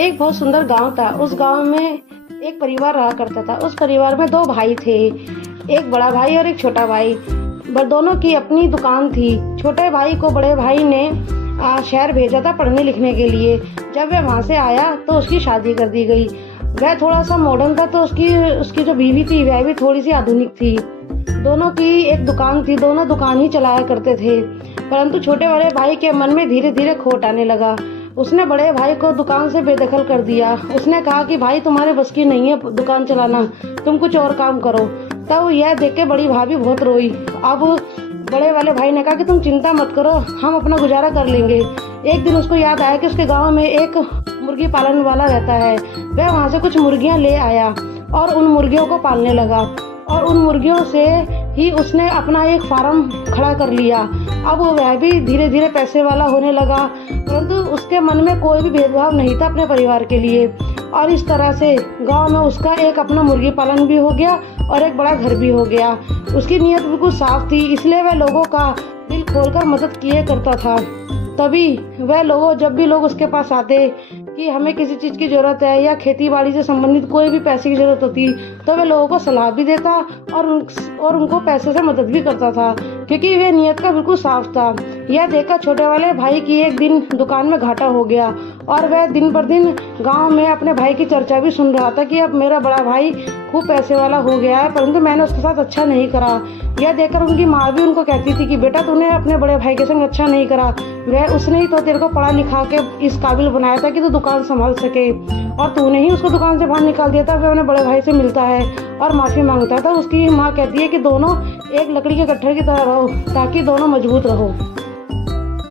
एक बहुत सुंदर गांव था। उस गांव में एक परिवार रहा करता था। उस परिवार में दो भाई थे, एक बड़ा भाई और एक छोटा भाई। दोनों की अपनी दुकान थी। छोटे भाई को बड़े भाई ने शहर भेजा था पढ़ने लिखने के लिए। जब वह वहाँ से आया तो उसकी शादी कर दी गई। वह थोड़ा सा मॉडर्न था, तो उसकी जो बीवी थी वह भी थोड़ी सी आधुनिक थी। दोनों की एक दुकान थी, दोनों दुकान ही चलाया करते थे। परंतु छोटे वाले भाई के मन में धीरे धीरे खोट आने लगा। उसने बड़े भाई को दुकान से बेदखल कर दिया। उसने कहा कि भाई तुम्हारे बस की नहीं है दुकान चलाना, तुम कुछ और काम करो। तब यह देख के बड़ी भाभी बहुत रोई। अब बड़े वाले भाई ने कहा कि तुम चिंता मत करो, हम अपना गुजारा कर लेंगे। एक दिन उसको याद आया कि उसके गांव में एक मुर्गी पालन वाला रहता है। वह वहाँ से कुछ मुर्गियाँ ले आया और उन मुर्गियों को पालने लगा, और उन मुर्गियों से ही उसने अपना एक फार्म खड़ा कर लिया। अब वह भी धीरे धीरे पैसे वाला होने लगा, परंतु उसके मन में कोई भी भेदभाव नहीं था अपने परिवार के लिए। और इस तरह से गांव में उसका एक अपना मुर्गी पालन भी हो गया और एक बड़ा घर भी हो गया। उसकी नीयत बिल्कुल साफ थी, इसलिए वह लोगों का दिल खोलकर मदद किए करता था। तभी जब भी लोग उसके पास आते कि हमें किसी चीज़ की ज़रूरत है या खेती बाड़ी से संबंधित कोई भी पैसे की ज़रूरत होती, तो वह लोगों को सलाह भी देता और उनको पैसे से मदद भी करता था, क्योंकि वह नीयत का बिल्कुल साफ था। यह देखकर छोटे वाले भाई की एक दिन दुकान में घाटा हो गया, और वह दिन पर दिन गांव में अपने भाई की चर्चा भी सुन रहा था कि अब मेरा बड़ा भाई खूब पैसे वाला हो गया है, परंतु मैंने उसके साथ अच्छा नहीं करा। यह देखकर उनकी माँ भी उनको कहती थी कि बेटा तूने अपने बड़े भाई के संग अच्छा नहीं करा, वह उसने ही तो तेरे को पढ़ा लिखा के इस काबिल बनाया था कि तू दुकान संभाल सके, और तूने ही उसको दुकान से बाहर निकाल दिया था। वह अपने बड़े भाई से मिलता है और माफ़ी मांगता था। उसकी माँ कहती है कि दोनों एक लकड़ी के गट्ठर की तरह रहो ताकि दोनों मजबूत रहो।